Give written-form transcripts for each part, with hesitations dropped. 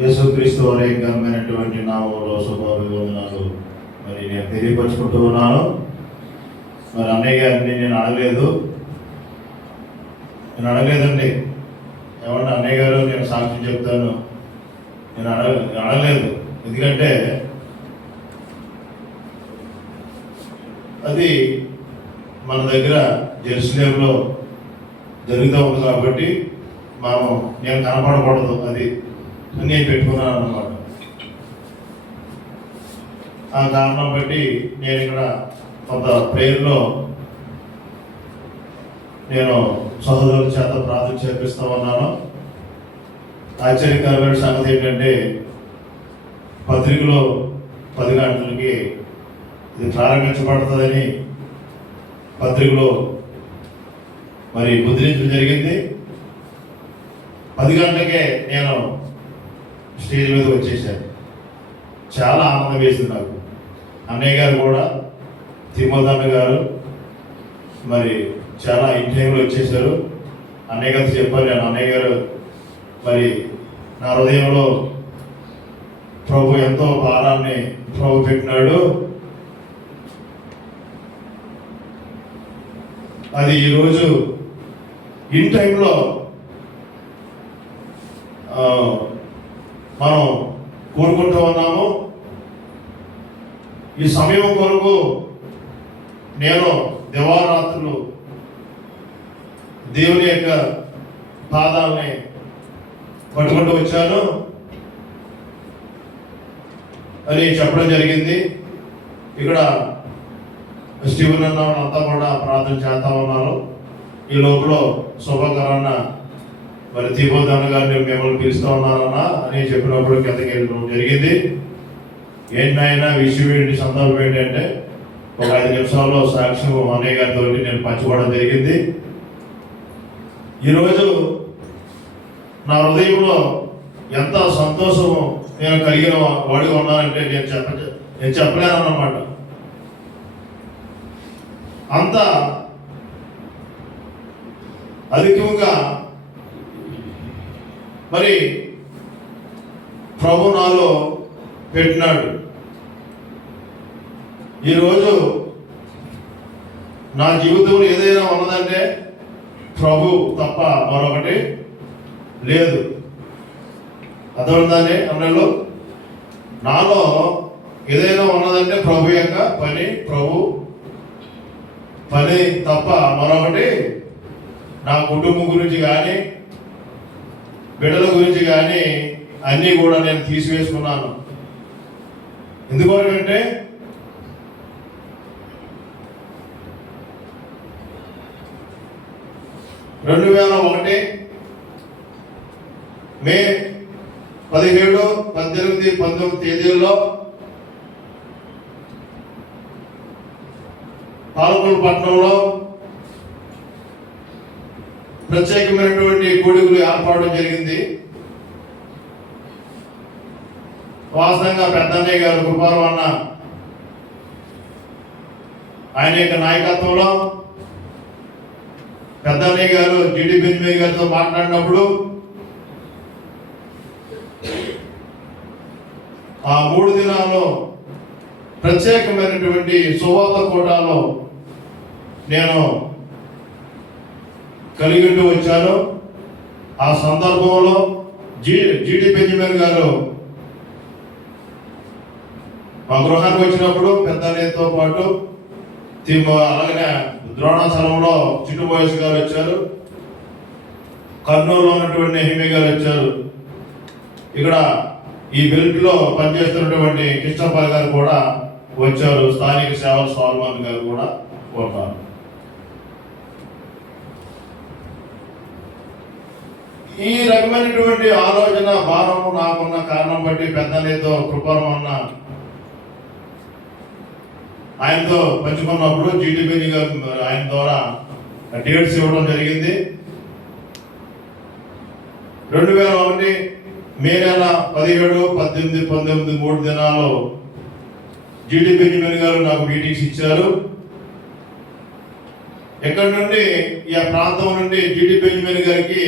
యేసుక్రీస్తు వారి ఘనమైనటువంటి నామములో శుభాభివందనాలు మరి నేను తెలియపరుచుకుంటూ ఉన్నాను. మరి అన్నయ్య గారిని నేను అడగలేదండి. ఏమన్నా అన్నయ్య గారు నేను సాక్ష్యం చెప్తాను, నేను అడగలేదు. ఎందుకంటే అది మన దగ్గర జెరూసలేంలో జరుగుతూ ఉంది కాబట్టి నేను కనపడకూడదు, అది నేను పెట్టుకున్నాను అన్నమాట. ఆ కారణం బట్టి నేను ఇక్కడ కొంత ప్రేయర్లో నేను సహోదరుల చేత ప్రార్థన చేపిస్తూ ఉన్నాను. ఆశ్చర్యకరమైన సంగతి ఏంటంటే పత్రికలో 10 గంటలకి ఇది ప్రారంభించబడుతుందని పత్రికలో మరి ముద్రించడం జరిగింది. 10 గంటలకే నేను స్టేజ్ మీద వచ్చేసాను. చాలా ఆనందం వేసింది నాకు. అన్నయ్య గారు కూడా, తిమ్మోదన్న గారు మరి చాలా ఇన్ టైంలో వచ్చేసారు. అన్నయ్య గారు చెప్పారు, నేను అన్నయ్య గారు మరి నా హృదయంలో ప్రభు ఎంతో భారాన్ని ప్రభు పెట్టినాడు, అది ఈరోజు ఇన్ టైంలో మనం కోరుకుంటూ ఉన్నాము. ఈ సమయం కొరకు నేను దివారాత్రులు దేవుని యొక్క పాదాలని పట్టుకుంటూ వచ్చాను అని చెప్పడం జరిగింది. ఇక్కడ స్టీవెన్ అన్న అంతా కూడా ప్రార్థన చేస్తా ఉన్నారు. ఈ లోపల శుభకరణ మరి తిమ్మోదన్న గారిని మిమ్మల్ని పిలుస్తూ ఉన్నారన్నా అని చెప్పినప్పుడు కిందకి వెళ్ళడం జరిగింది. ఏంటైనా విషయం ఏంటి, సందర్భం ఏంటంటే ఒక 5 నిమిషాల్లో సాక్ష్యం అన్నయ్య గారితో నేను పంచుకోవడం జరిగింది. ఈరోజు నా హృదయంలో ఎంత సంతోషము నేను కలిగిన వాడిగా ఉన్నానంటే నేను చెప్పలేను అన్నమాట. అంత అధికంగా మరి ప్రభు నాలో పెట్టినాడు. ఈరోజు నా జీవితంలో ఏదైనా ఉన్నదంటే ప్రభు తప్ప మరొకటి లేదు. అర్థమైందానే అన్నలో నాలో ఏదైనా ఉన్నదంటే ప్రభు యొక్క పని, ప్రభు పని తప్ప మరొకటి నా కుటుంబం గురించి కానీ బిడ్డల గురించి కానీ అన్నీ కూడా నేను తీసివేసుకున్నాను. ఎందుకంటే 2001 మే 17, 18, 19 తేదీల్లో పాలకొల్లు పట్టణంలో ప్రత్యేకమైనటువంటి కూడికలు ఏర్పడడం జరిగింది. వాస్తవంగా పెద్దన్నయ్య గారు కృపారావు అన్న ఆయన యొక్క నాయకత్వంలో పెద్దన్నయ్య గారు జిడి బెంజమిన్ గారితో మాట్లాడినప్పుడు ఆ 3 దినాల్లో ప్రత్యేకమైనటువంటి సువార్త కూటాలో నేను కలిగి వచ్చాను. ఆ సందర్భంలో జిడి బెంజమిన్ గారు మా గృహానికి వచ్చినప్పుడు పెద్దన్నయ్యతో పాటు అలాగే ద్రోణాచలంలో చిట్టుబోయస్ గారు వచ్చారు, కర్నూలులో ఉన్నటువంటి నెహిమి గారు వచ్చారు, ఇక్కడ ఈ బెల్ట్ లో పనిచేస్తున్నటువంటి కృష్ణపాల్ గారు కూడా వచ్చారు, స్థానిక సేవల స్వాల్మాన్ గారు కూడా ఉన్నారు. ఈ రకమైనటువంటి ఆలోచన భారము నాకున్న కారణం బట్టి పెద్దన్నయ్యతో కృపారావు అన్న ఆయనతో పంచుకున్నప్పుడు జీటీపీ గారు ఆయన ద్వారా డేట్స్ ఇవ్వడం జరిగింది. 2001 మే నెల 17, 18, 19 3 దినాల్లో జిడి బెంజమిన్ గారు నాకు మీటింగ్స్ ఇచ్చారు. ఎక్కడి నుండి ఈ ప్రాంతం నుండి జిడి బెంజమిన్ గారికి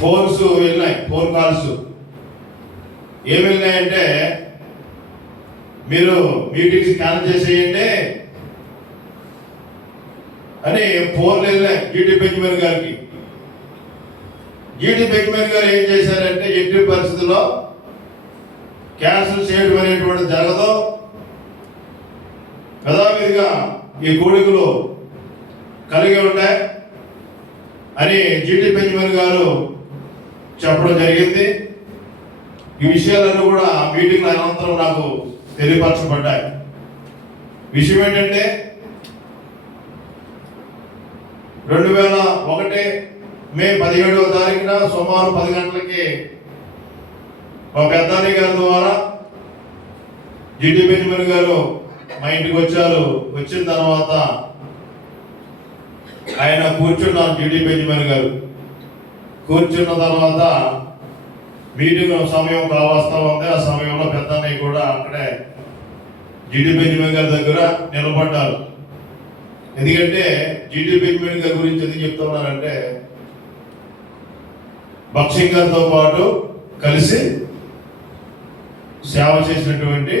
ఫోన్స్ వెళ్ళినాయి, ఫోన్ కాల్స్. ఏమి వెళ్ళినాయంటే, మీరు మీటింగ్స్ క్యాన్సిల్ చేసేయండి అని ఫోన్లు వెళ్ళినాయి జీటీ బెంజమిన్ గారికి. జీటీ బెంజమిన్ గారు ఏం చేశారంటే, ఎట్టి పరిస్థితుల్లో క్యాన్సిల్ చేయడం అనేటువంటిది జరగదు, యథావిధిగా ఈ కోడికలు కలిగి ఉంటాయి అని జీటీ బెంజమిన్ గారు చెప్పడం జరిగింది. ఈ విషయాలన్నీ కూడా మీటింగ్ల అనంతరం నాకు తెలియపరచబడ్డాయి. విషయం ఏంటంటే, 2001 మే 17వ తారీఖున సుమారు 10 గంటలకి మా పెద్దాని గారి ద్వారా జీటీ బెంజమిన్ గారు మా ఇంటికి వచ్చారు. వచ్చిన తర్వాత ఆయన కూర్చున్నారు. జీటీ బెంజమిన్ గారు కూర్చున్న తర్వాత మీటింగ్ సమయం కావస్తా ఉంది. ఆ సమయంలో పెద్దన్నయ్య కూడా అక్కడే జీటీ బెంజమిన్ గారి దగ్గర నిలబడ్డారు. ఎందుకంటే జీటీ బెంజమిన్ గారి గురించి ఎందుకు చెప్తున్నారంటే, భక్సింగ్ గారితో పాటు కలిసి సేవ చేసినటువంటి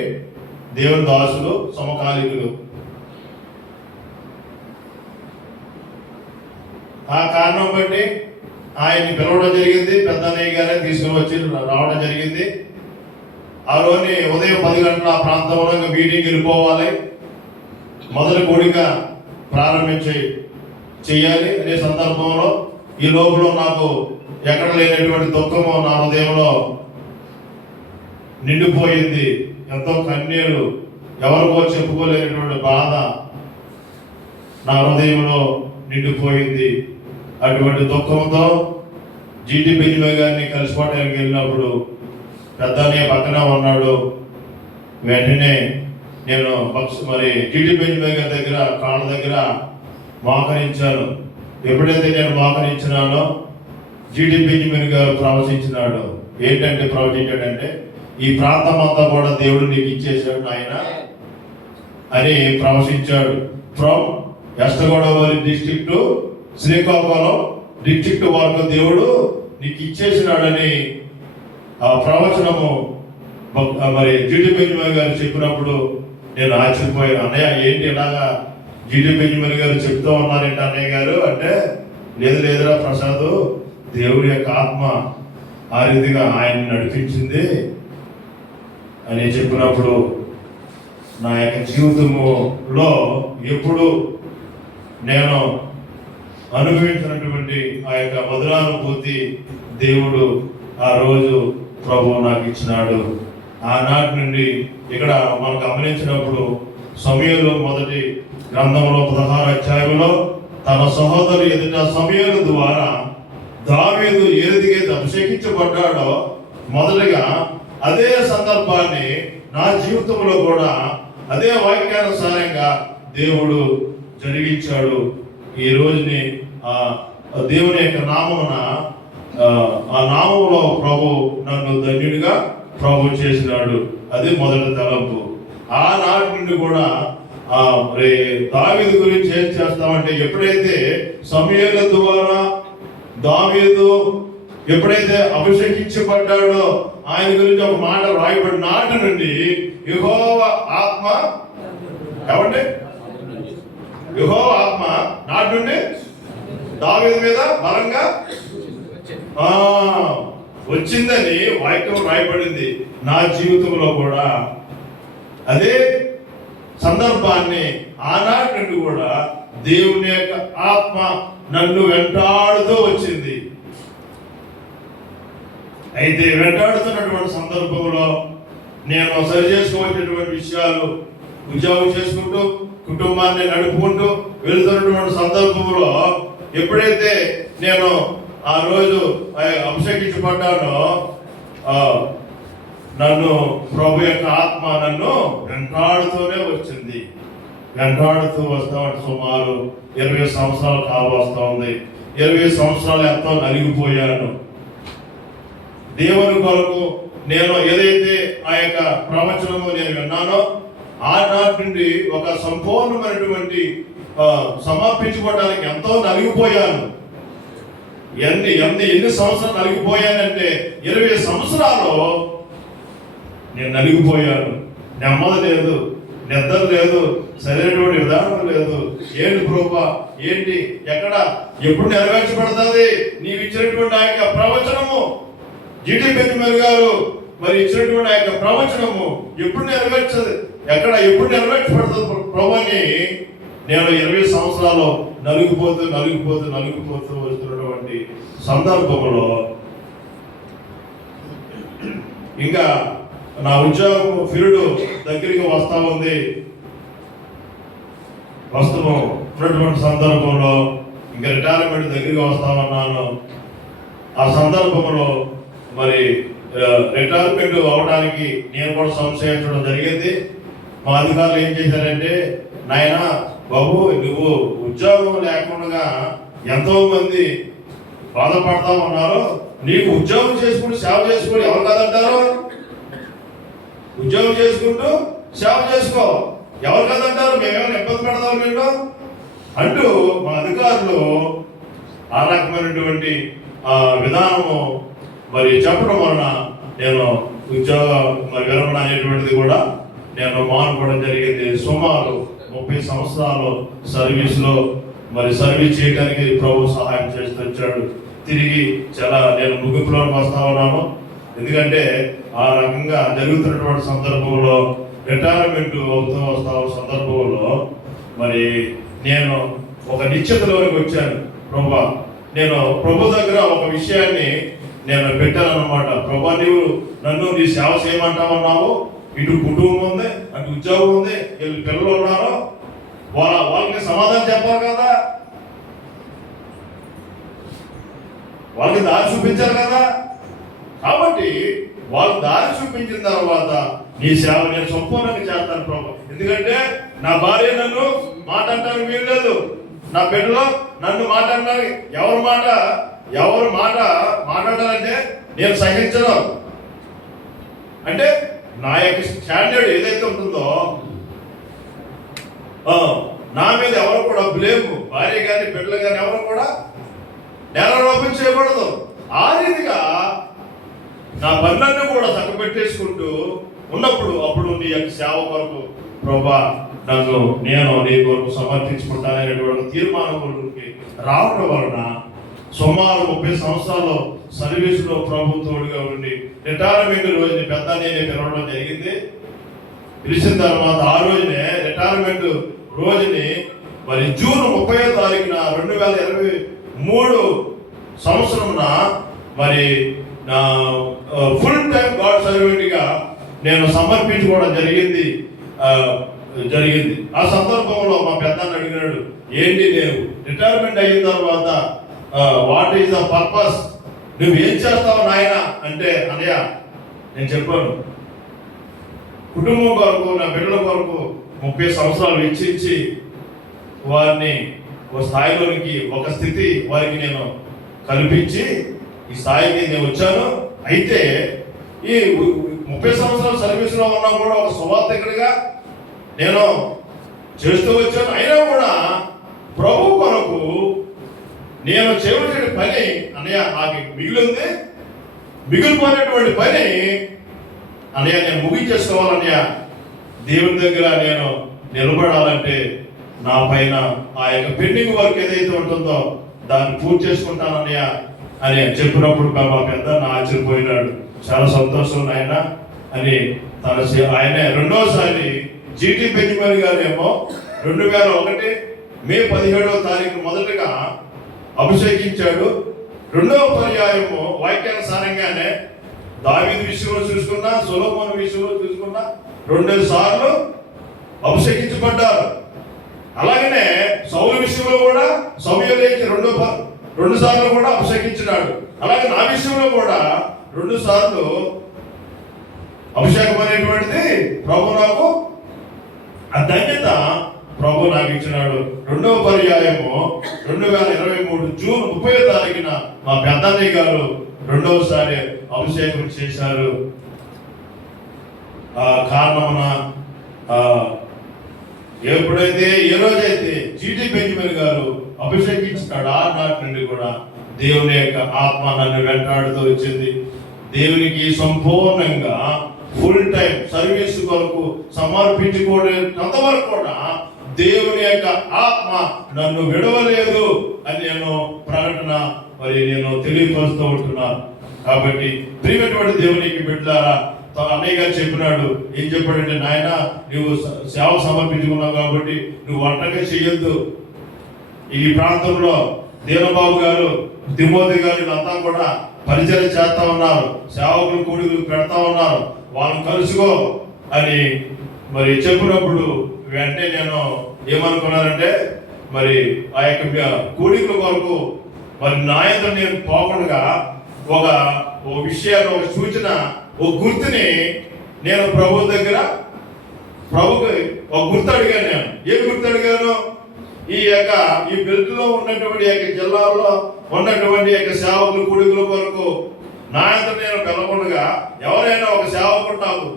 దేవుని దాసులు, సమకాలీకులు. ఆ కారణం బట్టి ఆయన్ని పిలవడం జరిగింది. పెద్దన్నయ్య గారే తీసుకుని వచ్చి రావడం జరిగింది. ఆ రోజు ఉదయం 10 గంటల ఆ ప్రాంతంలో మీటింగ్ వెళ్ళిపోవాలి, మొదటి కోడిక చెయ్యాలి అనే సందర్భంలో ఈ లోపల నాకు ఎక్కడ లేనటువంటి దుఃఖము నా హృదయంలో నిండిపోయింది. ఎంతో కన్నీరు, ఎవరికో చెప్పుకోలేనటువంటి బాధ నా హృదయంలో నిండిపోయింది. అటువంటి దుఃఖంతో జీటీ బెంజమిన్ గారిని కలిసిపోవడానికి వెళ్ళినప్పుడు పెద్దనే పక్కన ఉన్నాడు. వెంటనే నేను జీటీ బెంజమిన్ గారి దగ్గర కాళ్ళ దగ్గర మోకరించాను. ఎప్పుడైతే నేను మోకరించినానో జీటీ బెంజమిన్ గారు ప్రవచించినాడు. ఏంటంటే ప్రవచించాడంటే, ఈ ప్రాంతం అంతా కూడా దేవుడు నీకు ఇచ్చేసాడు ఆయన అని ప్రవచించాడు. From West Godavari district to Srikakulam district వరకు దేవుడు నీకు ఇచ్చేసినాడని ఆ ప్రవచనము జీటీ బెంజమిన్ గారు చెప్పినప్పుడు నేను ఆశ్చర్యపోయాను. అన్నయ్య ఏంటి ఇలాగా జీటీ బెంజమిన్ గారు చెప్తూ ఉన్నారేంటి అన్నయ్య గారు అంటే, లేదురా ప్రసాద్, దేవుడి యొక్క ఆత్మ ఆ రీతిగా ఆయన్ని నడిపించింది అని చెప్పినప్పుడు నా యొక్క జీవితంలో ఎప్పుడు నేను అనుభవించినటువంటి ఆ యొక్క మధురానుభూతి దేవుడు ఆ రోజు ప్రభువు నాకు ఇచ్చినాడు. ఆనాటి నుండి ఇక్కడ మనం గమనించినప్పుడు సమూయేలు మొదటి గ్రంథంలో 16వ అధ్యాయంలో తన సహోదరు ఎదుట సమూయేలు ద్వారా దావీదు ఏ రీతిగా అభిషేకించబడ్డాడో మొదటిగా అదే సందర్భాన్ని నా జీవితంలో కూడా అదే వాక్యానుసారంగా దేవుడు జరిగించాడు. ఈ రోజుని దేవుని యొక్క నామమున ఆ నామంలో ప్రభు నన్ను ధన్యుడిగా ప్రభు చేసినాడు. అది మొదటి తలంపు. ఆనాటి నుండి కూడా దావీదు గురించి ఏం చేస్తామంటే, ఎప్పుడైతే సమూయేలు ద్వారా దావీదు ఎప్పుడైతే అభిషేకించబడ్డాడో ఆయన గురించి ఒక మాట రాయబడిన నాటి నుండి యెహోవా ఆత్మ ఏమంటే యెహోవా ఆత్మ నాటి నుండి దావీదు మీద బలంగా వచ్చిందని వాక్యం రాయబడింది. నా జీవితంలో కూడా అదే సందర్భాన్ని ఆనాటి నుండి కూడా దేవుని యొక్క ఆత్మ నన్ను వెంటాడుతూ వచ్చింది. అయితే వెంటాడుతున్నటువంటి సందర్భంలో నేను సరి చేసుకోవాల్సినటువంటి విషయాలు ఉద్యోగం చేసుకుంటూ కుటుంబాన్ని నడుపుకుంటూ వెళ్తున్నటువంటి సందర్భంలో ఎప్పుడైతే నేను ఆ రోజు అభిషేకించబడ్డానో నన్ను ప్రభు యొక్క ఆత్మ నన్ను వెంటాడుతూనే వచ్చింది. వెంటాడుతూ వస్తామంటే సుమారు 20 సంవత్సరాలు కావస్తా ఉంది. 20 సంవత్సరాలు ఎంతో నలిగిపోయాను. దేవుని కొరకు నేను ఏదైతే ఆ యొక్క ప్రవచనము నేను విన్నానో ఆనాటి నుండి ఒక సంపూర్ణమైనటువంటి సమర్పించుకోవడానికి ఎంతో నలిగిపోయాను. ఎన్ని సంవత్సరాలు నలిగిపోయానంటే 20 సంవత్సరాలు నేను నలిగిపోయాను. నెమ్మది లేదు, నిద్ర లేదు, సరైనటువంటి విధానం లేదు. ఏంటి ప్రభువా, ఏంటి, ఎక్కడ, ఎప్పుడు నెరవేర్చబడుతుంది నీవు ఇచ్చినటువంటి ఆ యొక్క ప్రవచనము? జీటీ బెంజమిన్ గారు మరి ఇచ్చినటువంటి ఆ యొక్క ప్రవచనము ఎప్పుడు నెరవేర్చదు, ఎక్కడ, ఎప్పుడు నెరవేర్చబడుతుంది ప్రభు అని నేను 20 సంవత్సరాలు నలిగిపోతూ వస్తున్నటువంటి సందర్భంలో ఇంకా నా ఉద్యోగం ఫీల్డ్ దగ్గరికి ఉన్నటువంటి సందర్భంలో ఇంకా రిటైర్మెంట్ దగ్గరికి వస్తామన్నాను. ఆ సందర్భంలో మరి రిటైర్మెంట్ అవడానికి నేను కూడా సంశయించడం జరిగింది. మా అధికారులు ఏం చేశారంటే, నాయన బాబు, నువ్వు ఉద్యోగం లేకుండా ఎంతో మంది బాధపడతా ఉన్నారు, నీకు ఉద్యోగం చేసుకుంటూ సేవ చేసుకుని ఎవరు కాదంటారు? ఉద్యోగం చేసుకుంటూ సేవ చేసుకో, ఎవరు కాదంటారు? మేమేమైనా ఇబ్బంది పెడతాం నిన్ను అంటూ మా అధికారులు ఆ రకమైనటువంటి విధానము మరి చెప్పడం వలన నేను ఉద్యోగ మరి విరమణ అనేటువంటిది కూడా నేను మానుకోవడం జరిగింది. సుమారు 30 సంవత్సరాలు సర్వీస్లో మరి సర్వీస్ చేయడానికి ప్రభు సహాయం చేస్తూ వచ్చాడు. తిరిగి చాలా నేను ముగింపులోకి వస్తా ఉన్నాను. ఎందుకంటే ఆ రకంగా జరుగుతున్నటువంటి సందర్భంలో రిటైర్మెంట్ అవుతూ వస్తా సందర్భంలో మరి నేను ఒక నిశ్చితలోకి వచ్చాను. ప్రభా, నేను ప్రభు దగ్గర ఒక విషయాన్ని నేను పెట్టాను అన్నమాట. ప్రభా, నీవు నన్ను నీ సేవ చేయమంటామన్నావు, ఇటు కుటుంబం ఉంది, అటు ఉద్యోగం ఉంది, వీళ్ళు పిల్లలు ఉన్నారు, వాళ్ళకి సమాధానం చెప్పాలి కదా, వాళ్ళకి దారి చూపించారు కదా. కాబట్టి వాళ్ళు దారి చూపించిన తర్వాత నీ సేవ నేను సంపూర్ణంగా చేస్తాను ప్రభు. ఎందుకంటే నా భార్య నన్ను మాట్లాడటానికి వీల్లేదు, నా బిడ్డలో నన్ను మాట్లాడడానికి ఎవరు మాట్లాడాలంటే నేను సహించను. అంటే నా యొక్క స్టాండర్డ్ ఏదైతే ఉంటుందో నా మీద ఎవరు కూడా బ్లేమ్, భార్య కానీ బిడ్డలు కానీ ఎవరు కూడా నేరారోపణ చేయకూడదు. ఆ రీతిగా నా పనులన్నీ కూడా చక్కబెట్టేసుకుంటూ ఉన్నప్పుడు అప్పుడు నీ యొక్క సేవ కొరకు ప్రభా నేను నీ కొరకు సమర్పించుకుంటాననేటువంటి తీర్మానంలోకి రావడం వలన సుమారు 30 సంవత్సరాలు సర్వీసులో ప్రభుత్వగా ఉండి రిటైర్మెంట్ రోజుని పెద్ద నేనే పిలవడం జరిగింది. పిలిచిన తర్వాత ఆ రోజునే రిటైర్మెంట్ రోజుని మరి జూన్ 30వ తారీఖున 2023 సంవత్సరంన మరి నా ఫుల్ టైం గాడ్ సర్వెంట్గా నేను సమర్పించుకోవడం జరిగింది. ఆ సందర్భంలో మా పెద్దన్న అడిగినాడు, ఏంటి నేను రిటైర్మెంట్ అయిన తర్వాత వాట్ ఈస్ ద పర్పస్, నువ్వు ఏం చేస్తావు నాయన అంటే, అన్నయ్య నేను చెప్పాను, కుటుంబం కొరకు నా బిడ్డల కొరకు 30 సంవత్సరాలు వెచ్చించి వారిని ఒక స్థాయిలోనికి ఒక స్థితి వారికి నేను కల్పించి ఈ స్థాయికి నేను వచ్చాను. అయితే ఈ 30 సంవత్సరాల సర్వీస్లో ఉన్నా కూడా ఒక సువార్థికుడిగా నేను చేస్తూ వచ్చాను. అయినా కూడా ప్రభు కొరకు నేను చేయవలసిన పని అన్నయ్య నాకు మిగిలిపోయినటువంటి పని అన్నయ్య నేను ముగించేసుకోవాలన్నయ్య. దేవుని దగ్గర నేను నిలబడాలంటే నా పైన ఆ యొక్క పెండింగ్ వర్క్ ఏదైతే ఉంటుందో దాన్ని పూర్తి చేసుకుంటానన్నయ్య అని చెప్పినప్పుడు మా పెద్ద నా ఆశ్చర్యపోయినాడు. చాలా సంతోషం నాయన అని ఆయనే రెండోసారి జీటీ బెంజమిన్ గారు ఏమో 2001 మే 17వ తారీఖు మొదటగా అభిషేకించాడు. రెండవ పర్యాయము వాక్యానుసారంగానే దావీదు విషయంలో చూసుకున్నా, సొలొమోను విషయంలో చూసుకున్నా 2 సార్లు అభిషేకించబడ్డారు. అలాగనే సౌలు విషయంలో కూడా సమూయేలుకి 2 సార్లు కూడా అభిషేకించినాడు. అలాగే నా విషయంలో కూడా 2 సార్లు అభిషేకం అనేటువంటిది ప్రభు నాకు ఆ ధన్యత ప్రభు నాకు ఇచ్చినాడు. రెండవ పర్యాయము 2023 జూన్ 30వ తారీఖున మా పెద్దన్నయ్య గారు రెండవసారి అభిషేకం చేశారు. కారణమున ఎప్పుడైతే ఏ రోజైతే జీటీ బెంజమిన్ గారు అభిషేకించినాడు ఆనాటి నుండి కూడా దేవుని యొక్క ఆత్మ నన్ను వెంటాడుతూ వచ్చింది. దేవునికి సంపూర్ణంగా ఫుల్ టైం సర్వీస్ కొరకు సమర్పించుకోవడం వరకు కూడా దేవుని యొక్క ఆత్మ నన్ను విడవలేదు అని నేను ప్రకటన నేను తెలియపరుస్తూ ఉంటున్నాను. కాబట్టి ప్రియమైనటువంటి దేవునికి బిడ్డలారా, అన్నయ్య గారు చెప్పినాడు, ఏం చెప్పాడంటే, నాయన నువ్వు సేవ సమర్పించుకున్నావు కాబట్టి నువ్వు వంటగా చెయ్యొద్దు. ఈ ప్రాంతంలో దీనబాబు గారు, తిమోతి గారు వీళ్ళంతా కూడా పరిచయం చేస్తా ఉన్నారు, సేవకులు కూడికలు పెడతా ఉన్నారు, వాళ్ళని కలుసుకో అని చెప్పినప్పుడు వెంటనే నేను ఏమనుకున్నానంటే, ఆ యొక్క కూడికల కొరకు నాయకుడు నేను పోకుండా ఒక విషయాన్ని, ఒక సూచన, ఒక గుర్తుని నేను ప్రభు దగ్గర ప్రభుకి ఒక గుర్తు అడిగాను. నేను ఏం గుర్తు అడిగాను? ఈ బెల్ట్ లో ఉన్నటువంటి జిల్లాలో ఉన్నటువంటి సేవకులు కూడికల కొరకు నాయకుడు నేను పిలవకుండా ఎవరైనా ఒక సేవకుడు నాకు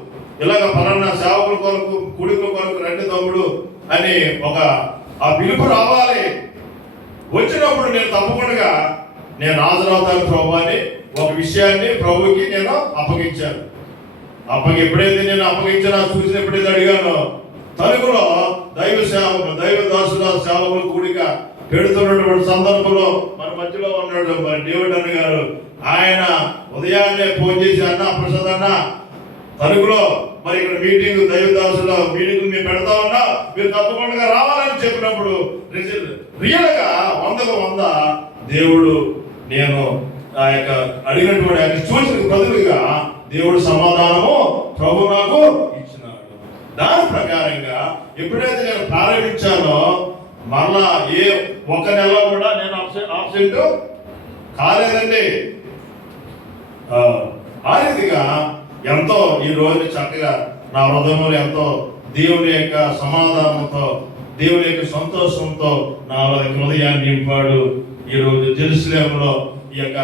ఇలాగ పలానా సేవకుల కొరకు కూడికల కొరకు రండి తమ్ముడు అని ఆ పిలుపు రావాలి. వచ్చినప్పుడు నేను తప్పకుండా నేను హాజరవుతాను ప్రభు అని ఒక విషయాన్ని ప్రభుకి నేను అప్పగించాను. ఎప్పుడైతే నేను అప్పగించానో చూసిన ఎప్పుడైతే అడిగానో, తణుకులో దైవ దాసుల సేవకులు కూడిక పెడుతున్నటువంటి సందర్భంలో మన మధ్యలో ఉన్నాడు డేవిడ్ అన్న గారు. ఆయన ఉదయాన్నే ఫోన్ చేసి, అన్న ప్రసాద్ అన్న, తణుకులో ఇక్కడ మీటింగ్, దైవదాసుల మీటింగ్ మేము పెడతా ఉన్నా, మీరు తప్పకుండా రావాలని చెప్పినప్పుడు రియల్ గా 100కు 100 దేవుడు నేను ఆ యొక్క అడిగినటువంటి ఆయన సూచనకు బదులుగా దేవుడు సమాధానము ప్రభు నాకు ఇచ్చినాడు. దాని ప్రకారంగా ఎప్పుడైతే నేను ప్రారంభించానో మరలా ఒక నెల కూడా నేను ఆబ్సెంట్ కాలేదండి. ఆ రీతిగా ఎంతో ఈ రోజు చక్కగా నా హృదయంలో ఎంతో దేవుని యొక్క సమాధానంతో, దేవుని యొక్క సంతోషంతో నా హృదయాన్ని నింపాడు. ఈ రోజు జెరూసలేములో ఈ యొక్క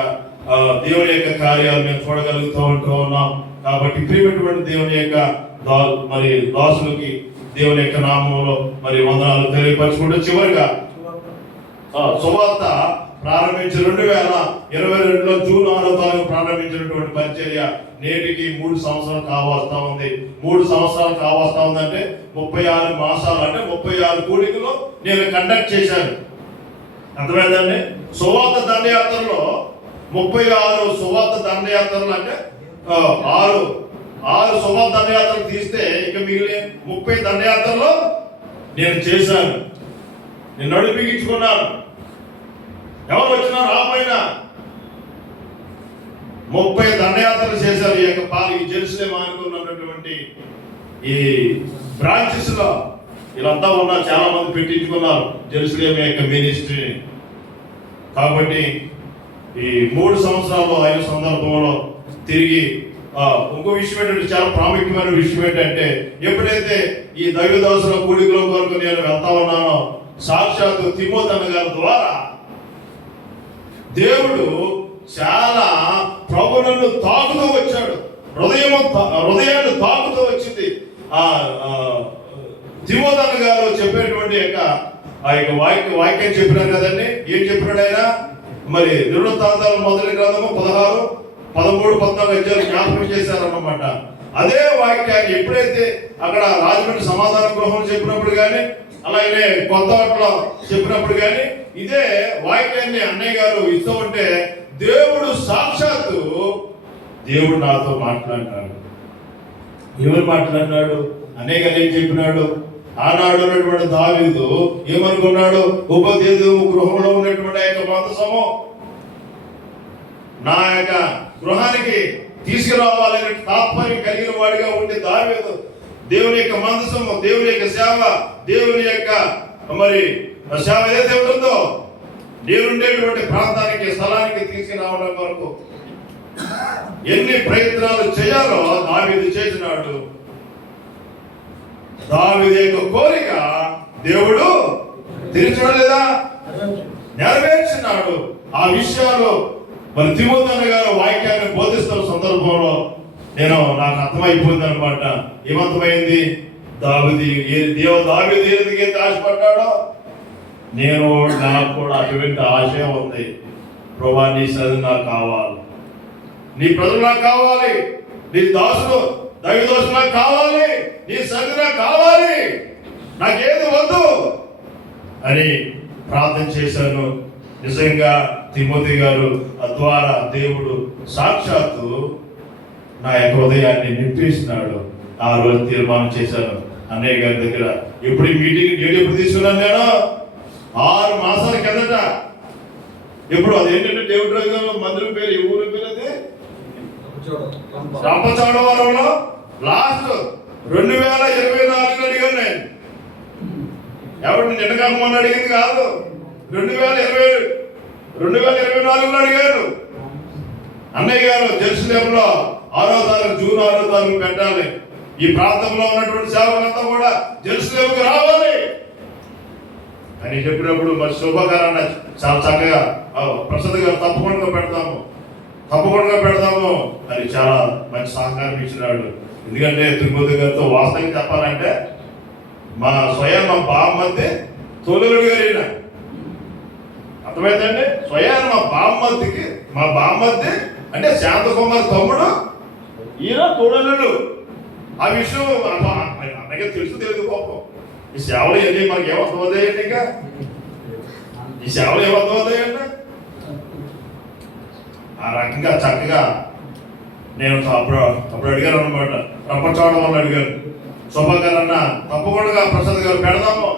దేవుని యొక్క కార్యాలు మేము చూడగలుగుతూ ఉన్నాం. కాబట్టి ప్రియమైనటువంటి దేవుని యొక్క దాసులకి దేవుని యొక్క నామంలో వందనాలు తెలియపరచుకుంటూ, చివరిగా సువార్త ప్రారంభించి 2022లో జూన్ 6వ తారీఖు ప్రారంభించినటువంటి పరిచర్య నేటికి 3 సంవత్సరాలు కావస్తా ఉంది. 3 సంవత్సరాలు కావస్తా ఉందంటే 36 మాసాలు, అంటే 36 కూడికలు నేను కండక్ట్ చేశాను. అర్థమైందండి? సువార్త దండయాత్రలో 36 సువార్త దండయాత్రలు, అంటే 6 సువార్త దండయాత్రలు తీస్తే ఇక మిగిలిన 30 దండయాత్రలు నేను చేశాను. నేను నడిపించుకున్నాను. ఎవరు వచ్చినా రాపోయినా 30 దండయాత్రలు చేశారు. ఈ యొక్క జెరూసలేం అనుకున్నటువంటి ఈ బ్రాంచెస్ లో వీళ్ళంతా ఉన్నారు, చాలా మంది పెట్టించుకున్నారు జెరూసలేం యొక్క మినిస్ట్రీని. కాబట్టి ఈ 3 సంవత్సరాల్లో 5 సందర్భంలో తిరిగి ఇంకో విషయం ఏంటంటే, చాలా ప్రాముఖ్యమైన విషయం ఏంటంటే, ఎప్పుడైతే ఈ దైవదాసుల కూడికల కొరకు నేను వెళ్తా ఉన్నానో, సాక్షాత్తు తిమోతి అన్న గారి ద్వారా దేవుడు చాలా ప్రభువులను తాకుతూ వచ్చాడు. హృదయాన్ని తాకుతూ వచ్చింది. తిమోతి అన్న గారు చెప్పేటువంటి ఆ యొక్క వాక్యం చెప్పినారు కదండి. ఏం చెప్పినాడు ఆయన? నివృత్తాంతాలు మొదటి గ్రంథము 16, 13, 14 అధ్యాయాలు జ్ఞాపకం చేశారన్నమాట. అదే వాక్యాన్ని ఎప్పుడైతే అక్కడ రాజమండ్రి సమాధాన గృహం చెప్పినప్పుడు కానీ, అలాగే కొత్త వాటిలో చెప్పినప్పుడు కానీ ఇదే వాక్యాన్ని అన్నయ్య గారు ఇస్తూ ఉంటే, దేవుడు సాక్షాత్తు దేవుడు నాతో మాట్లాడినాడు. ఎవరు మాట్లాడినాడు? అన్నయ్య గారు ఏం చెప్పినాడు? ఆనాడు ఉన్నటువంటి దావీదు ఏమనుకున్నాడు? ఉపదేశము గృహంలో ఉన్నటువంటి యొక్క మందసము నా యొక్క గృహానికి తీసుకురావాలని తాత్పర్యం కలిగిన వాడిగా ఉండే దావీదు దేవుని యొక్క మందసము, దేవుని యొక్క సేవ, దేవుని యొక్క సేవ ఏదైతే ఉంటుందో నేనుండేటువంటి ప్రాంతానికి, స్థలానికి తీసుకురావడం వరకు ఎన్ని ప్రయత్నాలు చేయాలో దావీదు చేసినాడు. దావీదు యొక్క కోరిక దేవుడు తీర్చలేదా? నెరవేర్చినాడు. ఆ విషయాలు తిమోతి అన్న గారు వాక్యాన్ని బోధిస్తున్న సందర్భంలో నాకు అర్థమైపోయింది అనమాట. ఏమర్థమైంది? దావీదు ఏదికి ఆశపడ్డాడో నాకు కూడా అటువంటి ఆశ ఉంది. ప్రభా, నీ సరి నాకు కావాలి, నీ ప్రజలు నాకు కావాలి, నీ దైవదోషం నాకు కావాలి, నీ సన్నిధి నాకు కావాలి, నాకేది వద్దు అని ప్రార్థన చేశాను. నిజంగా తిమోతి గారు ద్వారా దేవుడు సాక్షాత్తు నా యొక్క హృదయాన్ని నింపేసినాడు. ఆ రోజు తీర్మానం చేశాను అన్నయ్య గారి దగ్గర. ఎప్పుడు మీటింగ్ డేట్ ఎప్పుడు తీసుకున్నాను నేను? 6 మాసాల కిందట. ఎప్పుడు అదేంటంటే దేవుడి రోజు మందిరం పేరు, ఈ ఊరి పేరు అది రంపచోడవరంలో లాస్ట్ 2024 అడిగాను నేను. ఎవరిని నిన్నగా మొన్న అడిగింది కాదు, 2024 అడిగారు. అన్నయ్య గారు జెరూసలేంలో 6వ తారీఖు, జూన్ 6వ తారీఖు పెట్టాలి. ఈ ప్రాంతంలో ఉన్నటువంటి సేవకులంతా కూడా జెరూసలేంకి రావాలి అని చెప్పినప్పుడు మరి శుభకరాన్ని చాలా చక్కగా ప్రసాద్ గారు తప్పకుండా పెడతాము అని చాలా మంచి సహకారం ఇచ్చినాడు. ఎందుకంటే తిరుపతి గారితో వాస్తవంగా చెప్పాలంటే మా బామ్మద్ది తొలుడు గారు అర్థమైందండి. మా బామ్మద్ది అంటే శాంతకుమార్ తమ్ముడు, ఈయన తొడలుడు. ఆ విషయం అన్నగా తెలియదు పాపం. ఈ సేవలు ఏంటి మనకి ఏమర్థమవుతాయండి? ఇంకా ఈ సేవలు ఏమర్థమవుతాయండి? ఆ రకంగా చక్కగా నేను అప్పుడు అడిగాను అనమాట. రంపచోడవరం వాళ్ళు అడిగారు, శుభకర్ అన్న తప్పకుండా ప్రసాద్ గారు పెడదాము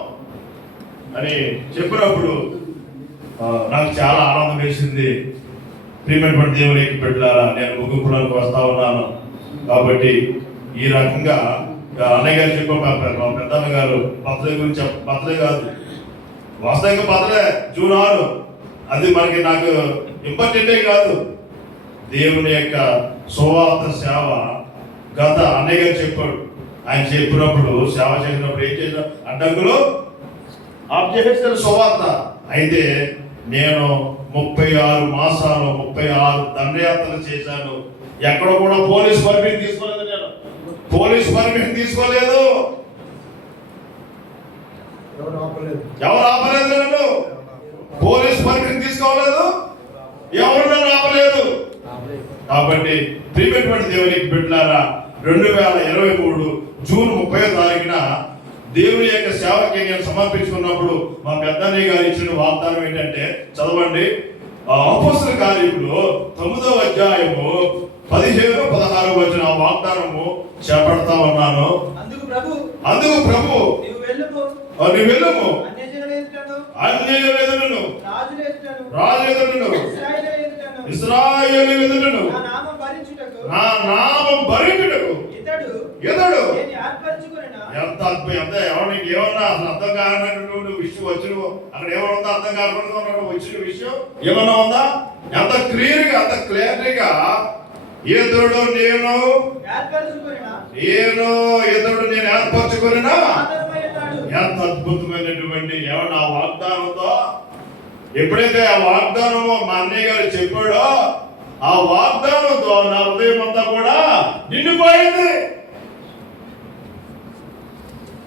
అని చెప్పినప్పుడు నాకు చాలా ఆనందం వేసింది. ప్రియమైనటువంటి దేవునికి పెట్టారా, నేను ముగింపులకు వస్తా ఉన్నాను. కాబట్టి ఈ రకంగా అన్నయ్య గారు చెప్పారు, మా పెద్దన్న గారు బర్త్డే గురించి బర్త్డే కాదు, వాస్తవంగా బర్త్డే జూన్ 6. అది నాకు ఇంపార్టెంటే కాదు. దేవుని యొక్క సువార్త సేవ గత అన్నయ్య గారు చెప్పాడు. ఆయన చెప్పినప్పుడు సేవ చేసినప్పుడు ఏం చేసిన అడ్డంకులు ఆప్ చేసిన సువార్త. అయితే నేను 36 మాసాలు 36 దండయాత్రలు చేశాను. ఎక్కడ కూడా పోలీస్ పర్మిషన్ తీసుకోలేదు. నేను పోలీస్ పర్మిషన్ తీసుకోలేదు. ఎవరు ఆపలేదు నన్ను. పోలీస్ పర్మిషన్ తీసుకోలేదు, ఎవరు నన్ను ఆపలేదు. కాబట్టి ప్రియమైనటువంటి దేవునికి బిడ్డలారా, 2023 జూన్ 30వ తారీఖున దేవుని యొక్క సేవకి నేను సమర్పించుకున్నప్పుడు మా పెద్దన్నయ్య గారు ఇచ్చిన వాగ్దానం ఏంటంటే, చదవండి, అపోస్తల కార్యములు 9వ అధ్యాయము 15-16 వచ్చిన వాగ్దానము చేపడతా ఉన్నాను. అందుకు ప్రభు నువ్వు వెళ్ళము, అన్యజనుల ఎదుటను రాజుల ఎదుటను ఇశ్రాయేలు ఎదుటను నా నామం భరించుటకు ఇతడు ఎంత అద్భుతం. ఎవరికి ఏమన్నా అసలు అర్థం కానటువంటి విషయం వచ్చిన అక్కడ ఏమన్నా ఉందా? అర్థం కాకుండా వచ్చిన విషయం ఏమన్నా ఉందా? ఎంత క్లియర్గా ఎంత క్లియర్గా ఇతడు నేను ఏర్పరచుకున్నా. ఎంత అద్భుతమైనటువంటి ఏమన్నా ఆ వాగ్దానంతో, ఎప్పుడైతే ఆ వాగ్దానము మా అన్నయ్య గారు చెప్పాడో ఆ వాగ్దానంతో నా హృదయం అంతా కూడా నిండిపోయింది.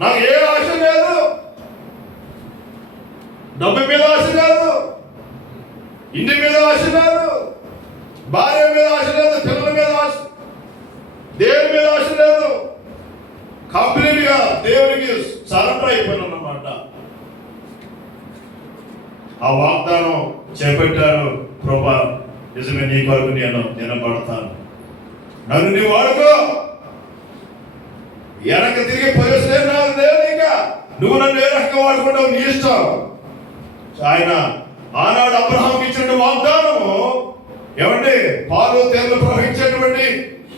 నాకు ఏ ఆశ లేదు, డబ్బు మీద ఆశ లేదు, ఇంటి మీద ఆశ లేదు, భార్య మీద ఆశ లేదు, పిల్లల మీద ఆశ, దేవుని మీద ఆశ లేదు. కంప్లీట్ గా దేవునికి సరెండర్ అయిపోయినా అన్నమాట. ఆ వాగ్దానం చేపట్టారు. ప్రభా నిజమే, నీ కొరకు నేను నిలబడతాను, నన్ను నీ వాడుకో, వెనక తిరిగి పరిస్థితి నాకు లేదు. ఇంకా నువ్వు నన్ను ఏ రకంగా వాడుకుంటావు నీ ఇష్టం. ఆయన ఆనాడు అబ్రహాంకి ఇచ్చిన వాగ్దానము ఏమండి, పాలు తేళ్లు ప్రవహించేటువంటి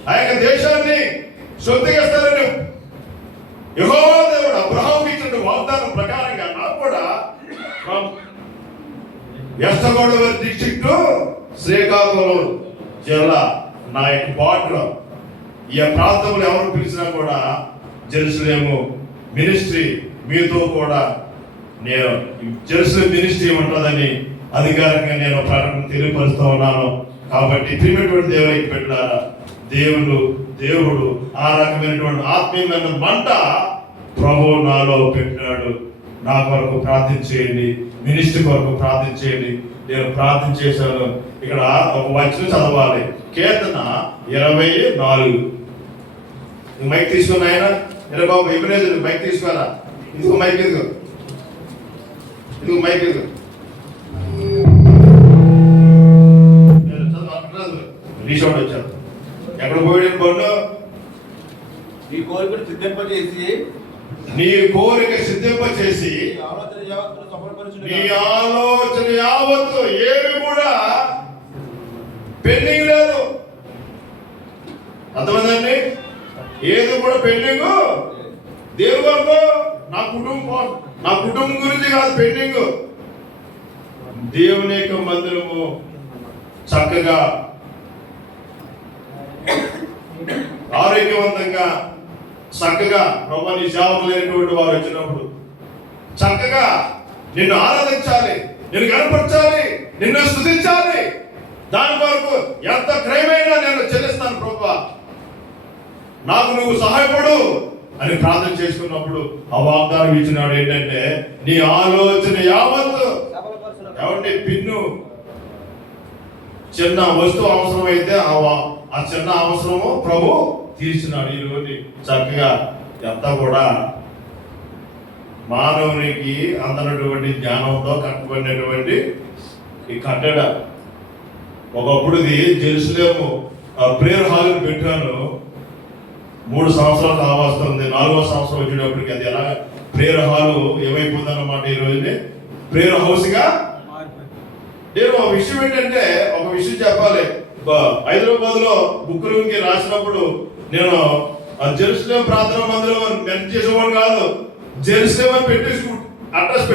ఆ యొక్క దేశాన్ని శుద్ధిగిస్తారని యెహోవా దేవుడు అబ్రహాంకి ఇచ్చిన వాగ్దానం ప్రకారంగా నాకు కూడా వెస్ట్ గోదావరి డిస్ట్రిక్ట్ శ్రీకాకుళం జిల్లా నా యొక్క బార్డర్, ఈ ప్రాంతంలో ఎవరు పిలిచినా కూడా జెరూసలేము మినిస్ట్రీ మీతో కూడా నేను జెరూసలేం మినిస్ట్రీ ఉంటుందని అధికారికంగా నేను ప్రకటన తెలియపరుస్తూ ఉన్నాను. కాబట్టి ప్రియమైనటువంటి దేవునికి పెట్టారా, దేవుడు ఆ రకమైనటువంటి ఆత్మీయమైన మంట ప్రభు నాలో పెట్టినాడు. నా కొరకు ప్రార్థించేయండి, మినిస్ట్రీ కొరకు ప్రార్థించేయండి. నేను ప్రార్థన చేశాను. ఇక్కడ ఒక వచనం చదవాలి, కీర్తన 24. మైక్ తీసుకుని ఆయన ఎరే బాబు ఇవ్వలేదు మైక్ తీసుకురా, ఇదిగో మైక్, ఇదిగో మైక్, ఇదిగో రీసౌండ్ వచ్చారు. ఎక్కడ పోయాడు బండు? నీ కోరికను సిద్ధింపజేసి నీ కోరిక సిద్ధింపచేసి నీ ఆలోచన యావత్తు ఏమి కూడా పెండింగ్ లేదు. అర్థమైందండి? ఏది కూడా పెండింగ్ దేవుడు వరకు నా కుటుంబం గురించి కాదు పెండింగ్. దేవుని యొక్క మందిరము చక్కగా ఆరోగ్యవంతంగా చక్కగా ప్రభు నీ సేవకు లేనటువంటి వారు వచ్చినప్పుడు చక్కగా నిన్ను ఆరాధించాలి, నిన్ను కనపరచాలి, నిన్ను స్తుతించాలి. దాని వరకు ఎంత క్రయమైనా నేను చెల్లిస్తాను ప్రభు, నాకు నువ్వు సహాయపడు అని ప్రార్థన చేసుకున్నప్పుడు ఆ వాగ్దానం ఇచ్చినాడు ఏంటంటే నీ ఆలోచన యావత్తు ఏమంటే పిన్ను చిన్న వస్తువు అవసరం అయితే ఆ చిన్న అవసరము ప్రభు తీర్చినాడు. ఈరోజు చక్కగా ఎంత కూడా మానవునికి అందనటువంటి జ్ఞానంతో కట్టబడినటువంటి ఈ కట్టడ. ఒకప్పుడు ఇది జెరూసలేము ప్రేయర్ హాల్ పెట్టాను. 3 సంవత్సరాలు కావస్తుంది, 4వ సంవత్సరం వచ్చేటప్పటికి అది ఎలా ప్రేయర్ హాల్ ఏమైపోతుందన్నమాట. ఈ రోజుని ప్రేయర్ హౌస్ గా. నేను ఒక విషయం ఏంటంటే ఒక విషయం చెప్పాలి. హైదరాబాద్ లో బుక్కులకి రాసినప్పుడు నేను జెరూసలేం ప్రార్థన మందిరం మెన్షన్ చేసేవాడు కాదు. జెరూసలేం అని పెట్టేసి అడ్రస్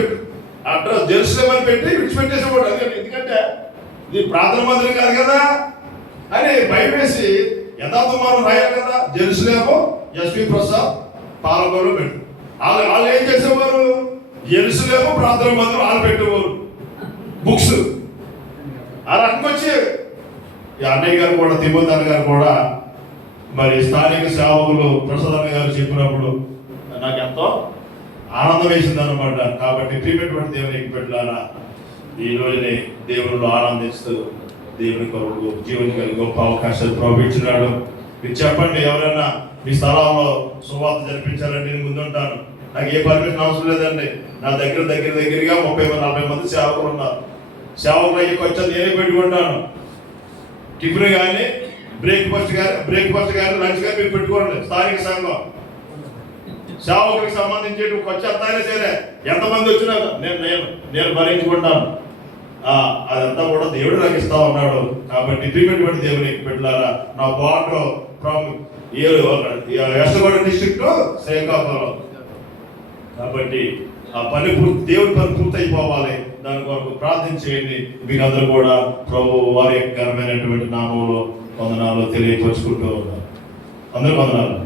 జెరూసలేం అని పెట్టి విడిచిపెట్టేసేవాడు. ఎందుకంటే ఇది ప్రార్థన మందిరం కాదు కదా అని భయమేసి యథార్థమానం రాయాలి కదా. జెరూసలేము ఎస్వి ప్రసాద్ పాలకొల్లు పెట్టి వాళ్ళు ఏం చేసేవారు, జెరూసలేము ప్రార్థన మందిరం వాళ్ళు పెట్టేవారు బుక్స్. ఆ రకంగా వచ్చి అన్నయ్య గారు కూడా తిమ్మోతి గారు కూడా మరి స్థానిక సేవకులు ప్రసాద్ గారు చెప్పినప్పుడు నాకు ఎంతో ఆనందం వేసింది అనమాట. కాబట్టి ప్రియమైనటువంటి దేవునికి పెట్టారా ఈ రోజుని దేవుళ్ళు ఆనందిస్తూ దేవుని కొరకు జీవన కలిగి గొప్ప అవకాశాలు ప్రవహించినాడు. మీరు చెప్పండి, ఎవరైనా మీ స్థలాల్లో సువార్త జరిపించాలని నేను ముందుంటాను. నాకు ఏ పర్మిషన్ అవసరం లేదండి. నా దగ్గరగా 30-40 మంది సేవకులు ఉన్నారు. సేవకులు అయ్యి వచ్చి నేనే పెట్టుకుంటాను. టిఫిన్ కానీ బ్రేక్ఫాస్ట్ కానీ లంచ్ కానీ మీరు పెట్టుకోండి. స్థానిక సంఘం సేవకులకు సంబంధించి వచ్చి అంతానే సరే ఎంతమంది వచ్చినా నేను భరించుకుంటాను. అదంతా కూడా దేవుడు నాకు ఇస్తా ఉన్నాడు. కాబట్టి ప్రియమైనటువంటి దేవునికి పెట్టారా నా బార్డర్ ఫ్రమ్ వెస్ట్గోడ డిస్ట్రిక్ట్ శ్రీకాకుళం. కాబట్టి ఆ పని దేవుడి పని పూర్తి అయిపోవాలి. దాని కొరకు ప్రార్థన చేయండి. మీకు అందరూ కూడా ప్రభు వారి యొక్క ఘనమైనటువంటి నామంలో వందనాలు తెలియపరుచుకుంటూ ఉన్నారు. అందరూ వందనాలు.